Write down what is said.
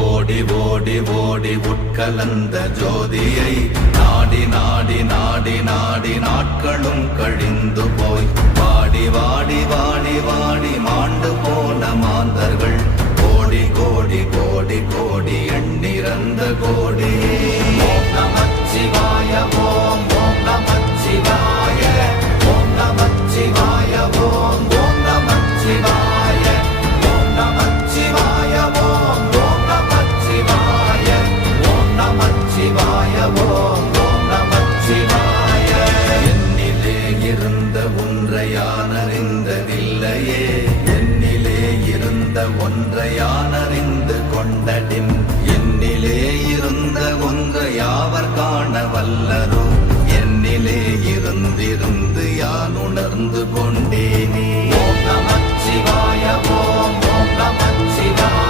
ஓடி ஓடி ஓடி உட்கலந்த ஜோதியை நாடி நாடி நாடி நாடி நாட்களும் கழிந்து போய் வாடி வாடி வாடி வாடி மாண்டு போன மாந்தர்கள்